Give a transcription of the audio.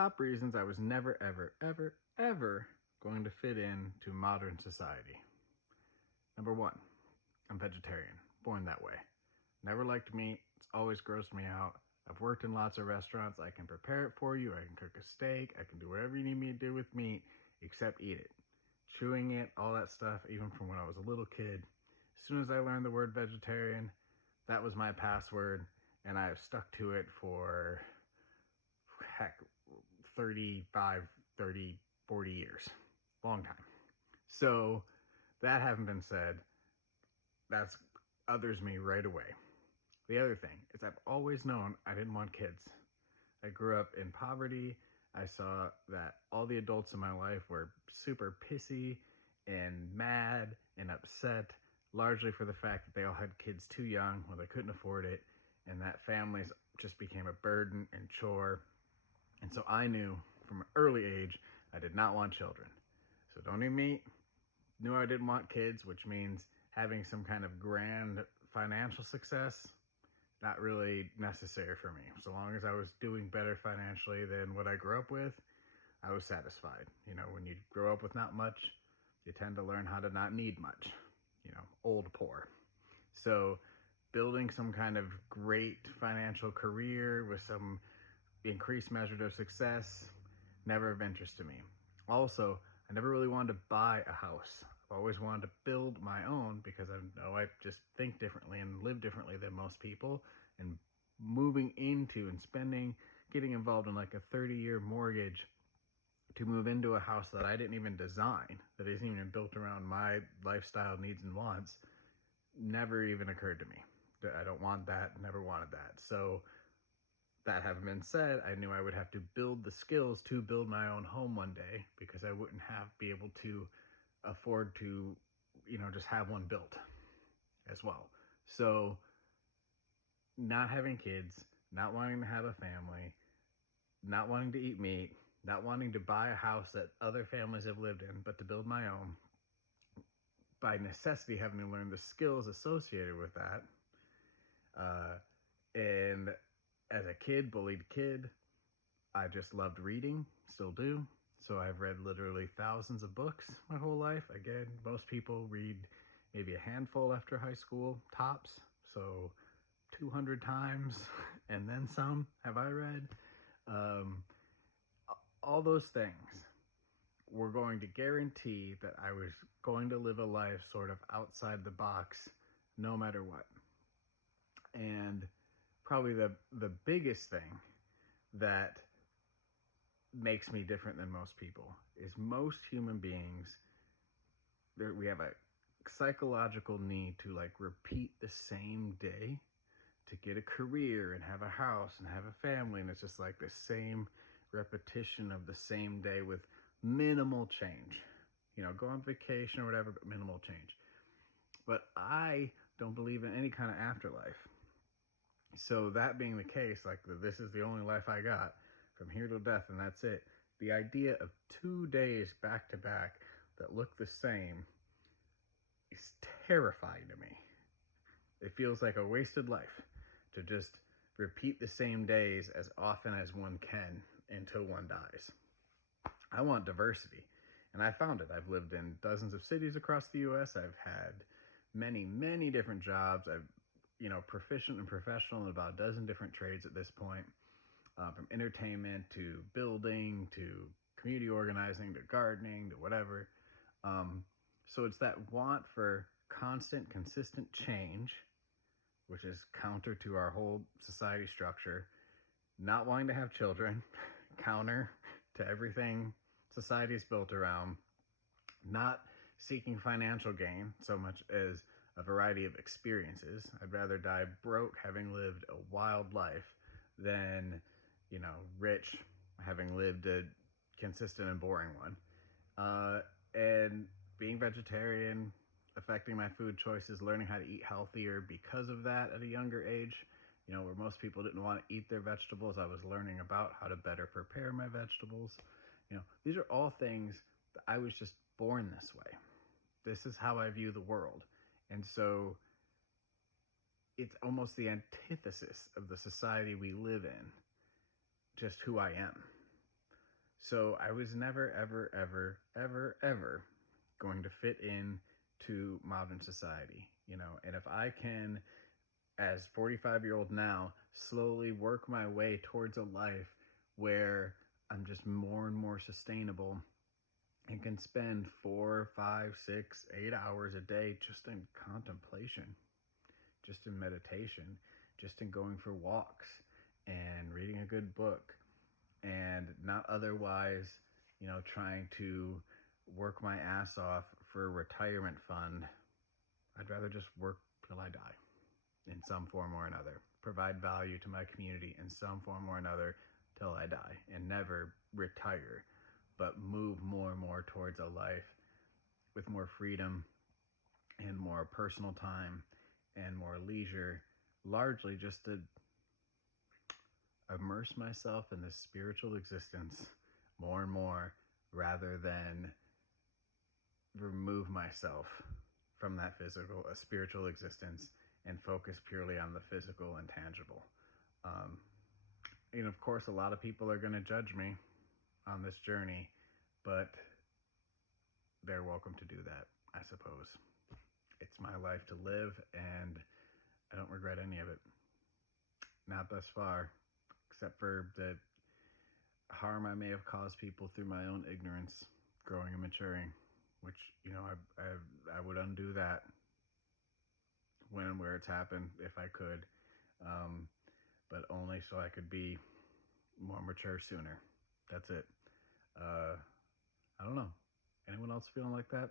top reasons I was never, ever, ever, ever going to fit into modern society. Number one, I'm vegetarian, born that way. Never liked meat, it's always grossed me out. I've worked in lots of restaurants, I can prepare it for you, I can cook a steak, I can do whatever you need me to do with meat, except eat it. Chewing it, all that stuff, even from when I was a little kid. As soon as I learned the word vegetarian, that was my password, and I have stuck to it for, heck, 35, 30, 40 years. Long time. So, that having been said, that's others me right away. The other thing is I've always known I didn't want kids. I grew up in poverty. I saw that all the adults in my life were super pissy and mad and upset, largely for the fact that they all had kids too young when they couldn't afford it, and that families just became a burden and chore. And so I knew from an early age I did not want children. So don't eat meat. Knew I didn't want kids, which means having some kind of grand financial success, not really necessary for me. So long as I was doing better financially than what I grew up with, I was satisfied. You know, when you grow up with not much, you tend to learn how to not need much. You know, old poor. So building some kind of great financial career with some increased measure of success, never of interest to me. Also, I never really wanted to buy a house. I've always wanted to build my own because I know I just think differently and live differently than most people. And moving into and spending, getting involved in like a 30-year mortgage to move into a house that I didn't even design, that isn't even built around my lifestyle needs and wants, never even occurred to me. I don't want that, never wanted that. So that having been said, I knew I would have to build the skills to build my own home one day because I wouldn't be able to afford to, just have one built as well. So not having kids, not wanting to have a family, not wanting to eat meat, not wanting to buy a house that other families have lived in, but to build my own, by necessity having to learn the skills associated with that. And as a kid, bullied kid, I just loved reading, still do. So I've read literally thousands of books my whole life. Again, most people read maybe a handful after high school, tops. So 200 times and then some have I read. All those things were going to guarantee that I was going to live a life sort of outside the box no matter what. And probably the biggest thing that makes me different than most people is most human beings, we have a psychological need to like repeat the same day to get a career and have a house and have a family, and it's just like the same repetition of the same day with minimal change. Go on vacation or whatever, but minimal change. But I don't believe in any kind of afterlife. So that being the case, like this is the only life I got from here till death, and that's it. The idea of 2 days back to back that look the same is terrifying to me. It feels like a wasted life to just repeat the same days as often as one can until one dies. I want diversity, and I found it. I've lived in dozens of cities across the U.S. I've had many, many different jobs. I've, proficient and professional in about a dozen different trades at this point, from entertainment to building to community organizing to gardening to whatever. So it's that want for constant, consistent change, which is counter to our whole society structure. Not wanting to have children, counter to everything society is built around. Not seeking financial gain so much as a variety of experiences. I'd rather die broke having lived a wild life than, rich having lived a consistent and boring one. And being vegetarian, affecting my food choices, learning how to eat healthier because of that at a younger age. Where most people didn't want to eat their vegetables, I was learning about how to better prepare my vegetables. These are all things that I was just born this way. This is how I view the world. And so it's almost the antithesis of the society we live in, just who I am. So I was never, ever, ever, ever, ever going to fit in to modern society, you know. And if I can, as 45-year-old now, slowly work my way towards a life where I'm just more and more sustainable and can spend 4, 5, 6, 8 hours a day just in contemplation, just in meditation, just in going for walks and reading a good book, and not otherwise, you know, trying to work my ass off for a retirement fund. I'd rather just work till I die in some form or another, provide value to my community in some form or another till I die, and never retire, but move more and more towards a life with more freedom and more personal time and more leisure, largely just to immerse myself in this spiritual existence more and more rather than remove myself from that physical, a spiritual existence, and focus purely on the physical and tangible. Um, and of course, a lot of people are going to judge me on this journey, but they're welcome to do that, I suppose. It's my life to live, and I don't regret any of it. Not thus far, except for the harm I may have caused people through my own ignorance, growing and maturing, which, you know, I would undo that when and where it's happened if I could, um, but only so I could be more mature sooner. That's it. I don't know. Anyone else feeling like that?